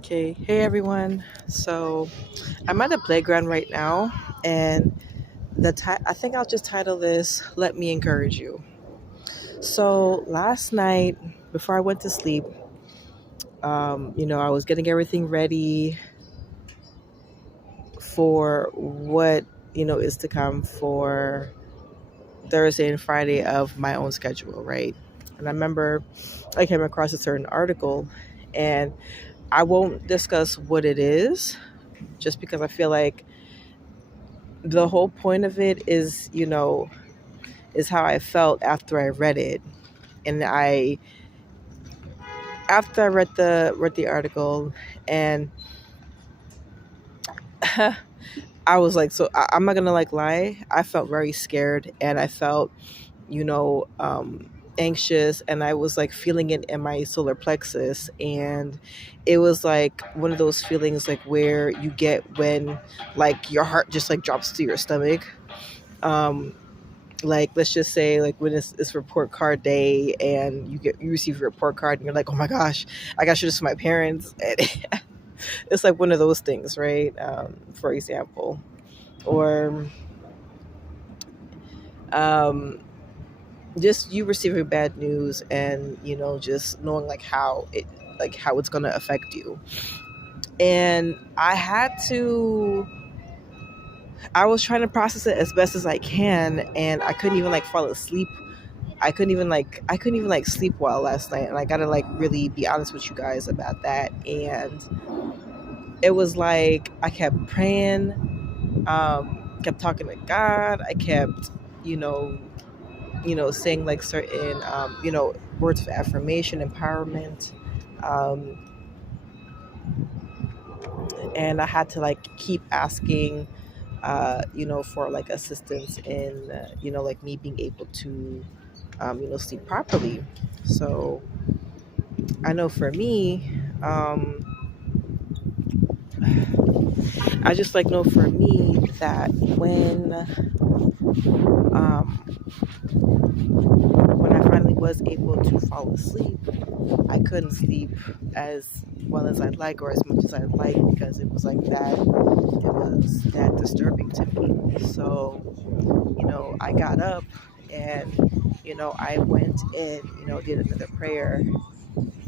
Okay, hey everyone. So I'm at a playground right now, and I think I'll just title this "Let Me Encourage You." So last night, before I went to sleep, I was getting everything ready for what is to come for Thursday and Friday of my own schedule, right? And I remember I came across a certain article, and I won't discuss what it is, just because I feel like the whole point of it is how I felt after I read it. And I after I read the article, and I was like, I'm not gonna like lie, I felt very scared, and I felt, you know, anxious, and I was like feeling it in my solar plexus. And it was like one of those feelings like where you get when like your heart just like drops to your stomach. Um, like let's just say like when it's report card day, and you receive your report card, and you're like, oh my gosh, I gotta show this to my parents. And it's like one of those things, right? For example, or um, just you receiving bad news, and just knowing like how it's gonna affect you. And I was trying to process it as best as I can, and I couldn't even like fall asleep. I couldn't even like sleep well last night, and I gotta like really be honest with you guys about that. And it was like I kept praying, kept talking to God. I kept, you know, saying like certain, words of affirmation, empowerment, um, and I had to like keep asking, for like assistance in, like me being able to, sleep properly. So I know for me, I just like know for me that um, when I finally was able to fall asleep, I couldn't sleep as well as I'd like, or as much as I'd like, because it was like that. It was that disturbing to me. So, I got up, and, I went and, did another prayer.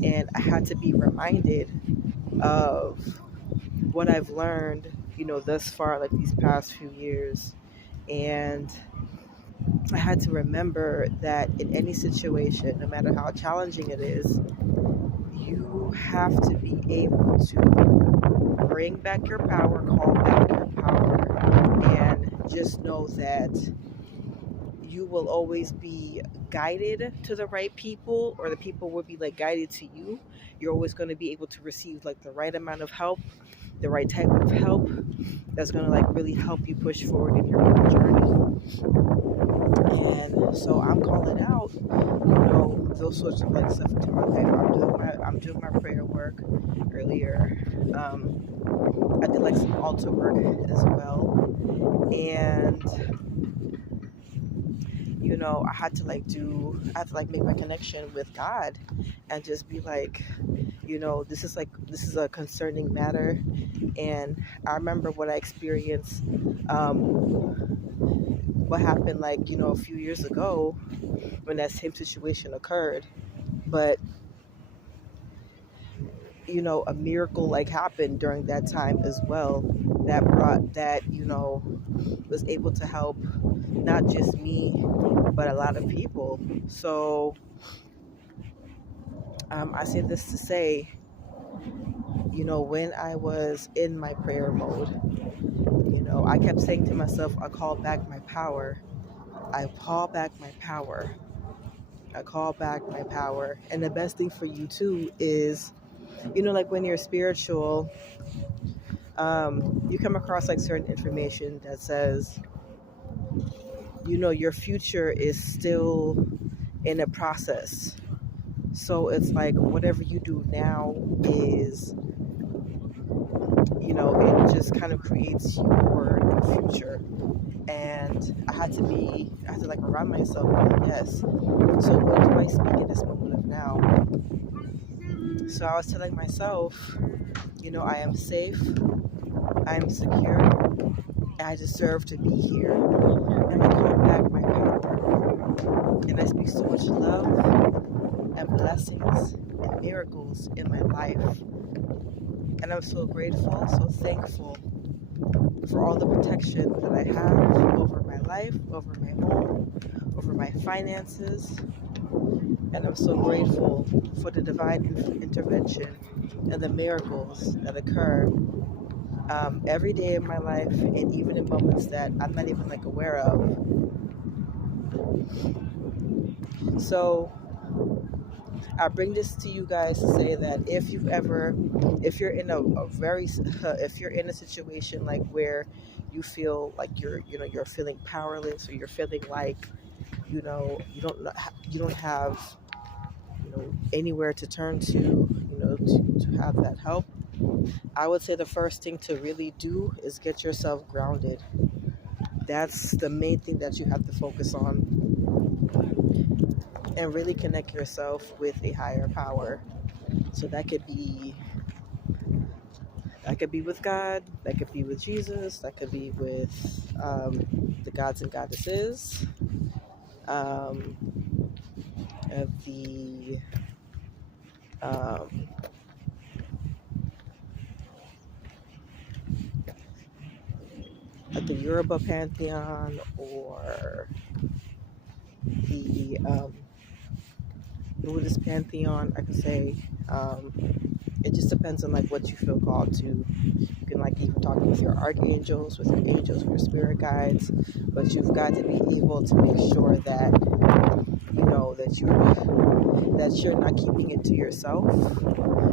And I had to be reminded of what I've learned, thus far, like these past few years. And I had to remember that in any situation, no matter how challenging it is, you have to be able to bring back your power, call back your power, and just know that you will always be guided to the right people, or the people will be like guided to you. You're always going to be able to receive like the right amount of help, the right type of help that's going to like really help you push forward in your own journey. And so I'm calling out, those sorts of like stuff to my life. I'm doing my prayer work earlier. I did like some altar work as well. And I had to like make my connection with God, and just be like, this is a concerning matter. And I remember what I experienced, what happened like, a few years ago when that same situation occurred. But, a miracle like happened during that time as well, that was able to help not just me, but a lot of people. So I say this to say, when I was in my prayer mode, I kept saying to myself, I call back my power. I call back my power. I call back my power. And the best thing for you too is, like when you're spiritual, you come across like certain information that says, your future is still in a process. So it's like whatever you do now is, it just kind of creates your future. And I had to like remind myself, yes. So what do I speak in this moment of now? So I was telling myself, I am safe, I am secure, and I deserve to be here. And I call back my power. And I speak so much love and blessings and miracles in my life. And I'm so grateful, so thankful for all the protection that I have over my life, over my home, over my finances. And I'm so grateful for the divine intervention and the miracles that occur every day in my life, and even in moments that I'm not even like aware of. So I bring this to you guys to say that if you're in if you're in a situation like where you feel like you're feeling powerless, or you're feeling like, you don't have, anywhere to turn to, to have that help, I would say the first thing to really do is get yourself grounded. That's the main thing that you have to focus on, and really connect yourself with a higher power. So that could be with God, that could be with Jesus, that could be with the gods and goddesses, of um, the Yoruba pantheon, or the Buddhist pantheon. I could say it just depends on like what you feel called to. You can like even talk with your archangels, with your angels, with your spirit guides, but you've got to be able to make sure that that you're not keeping it to yourself,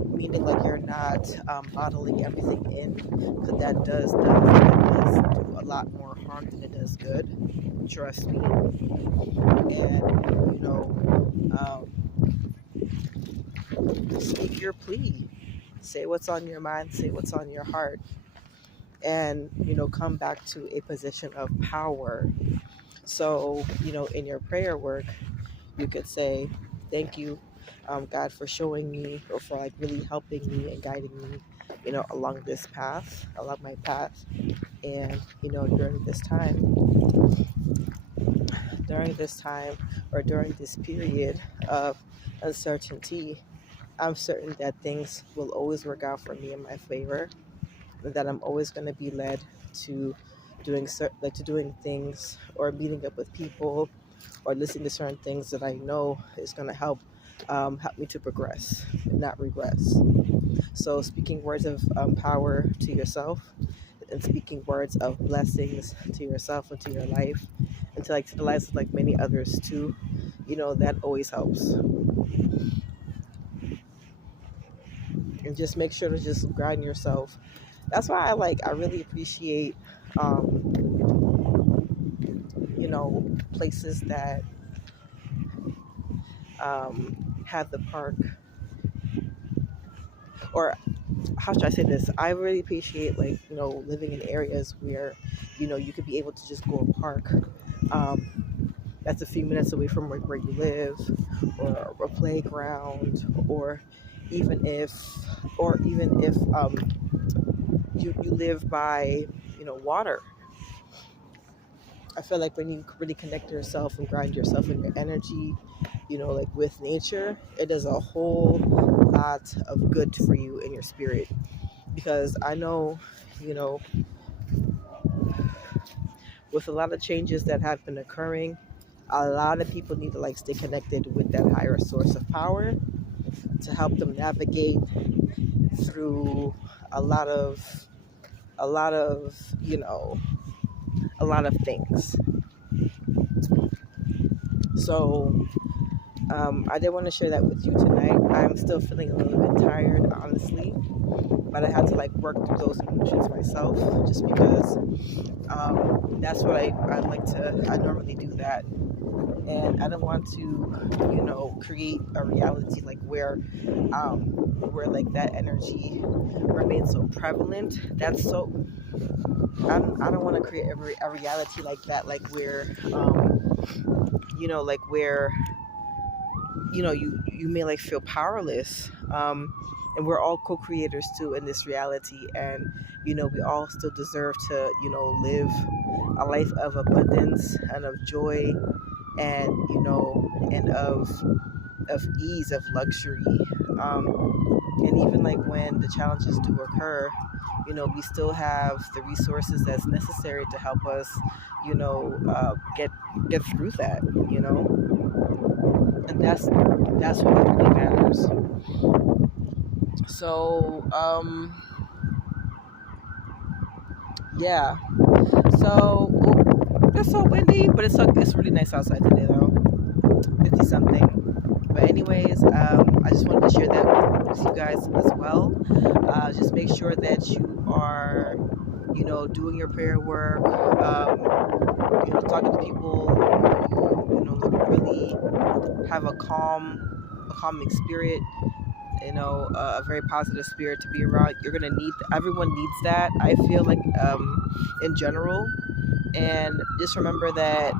meaning like you're not bottling everything in, because that does do a lot more harm than it does good. Trust me. And speak your plea. Say what's on your mind. Say what's on your heart. And come back to a position of power. So in your prayer work, you could say, "Thank you, God, for showing me, or for like really helping me and guiding me, along my path, and during this time, or during this period of uncertainty, I'm certain that things will always work out for me in my favor, and that I'm always going to be led to doing things, or meeting up with people, or listening to certain things that I know is going to help me to progress and not regress." So speaking words of power to yourself, and speaking words of blessings to yourself and to your life, and to the lives of like many others too, that always helps. And just make sure to just ground yourself. That's why I really appreciate places that have the park, or how should I say this? I really appreciate living in areas where you could be able to just go a park that's a few minutes away from where you live, or a playground, or even if you live by water. I feel like when you really connect yourself and ground yourself in your energy, like with nature, it does a whole lot of good for you in your spirit. Because I know, with a lot of changes that have been occurring, a lot of people need to stay connected with that higher source of power to help them navigate through a lot of a lot of things. So I did want to share that with you tonight. I'm still feeling a little bit tired, honestly, but I had to work through those emotions myself, just because that's what I normally do that. And I don't want to, create a reality where that energy remains so prevalent. That's so. I don't want to create a reality like that, where, where, you may feel powerless. and we're all co-creators too in this reality. And we all still deserve to live a life of abundance and of joy, and and of ease, of luxury. And even like when the challenges do occur, we still have the resources that's necessary to help us get through that. And that's what really matters. So yeah. So it's so windy, but it's really nice outside today though. 50 something. But anyways, I just wanted to share that with you guys as well. Just make sure that you are, doing your prayer work. Talking to people who, really have a calming spirit. A very positive spirit to be around. You're gonna need. Everyone needs that. I feel like, in general, and just remember that.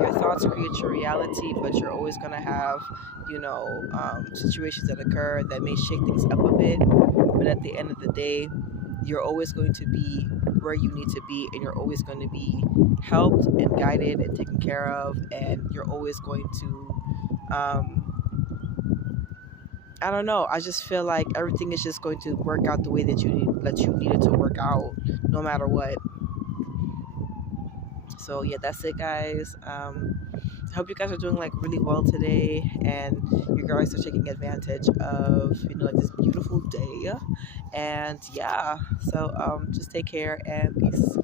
Your thoughts create your reality, but you're always going to have, situations that occur that may shake things up a bit. But at the end of the day, you're always going to be where you need to be, and you're always going to be helped and guided and taken care of, and you're always going to, I don't know. I just feel like everything is just going to work out the way that you need it to work out, no matter what. So yeah, that's it, guys. I hope you guys are doing like really well today, and you guys are taking advantage of like this beautiful day. And yeah, so just take care and peace.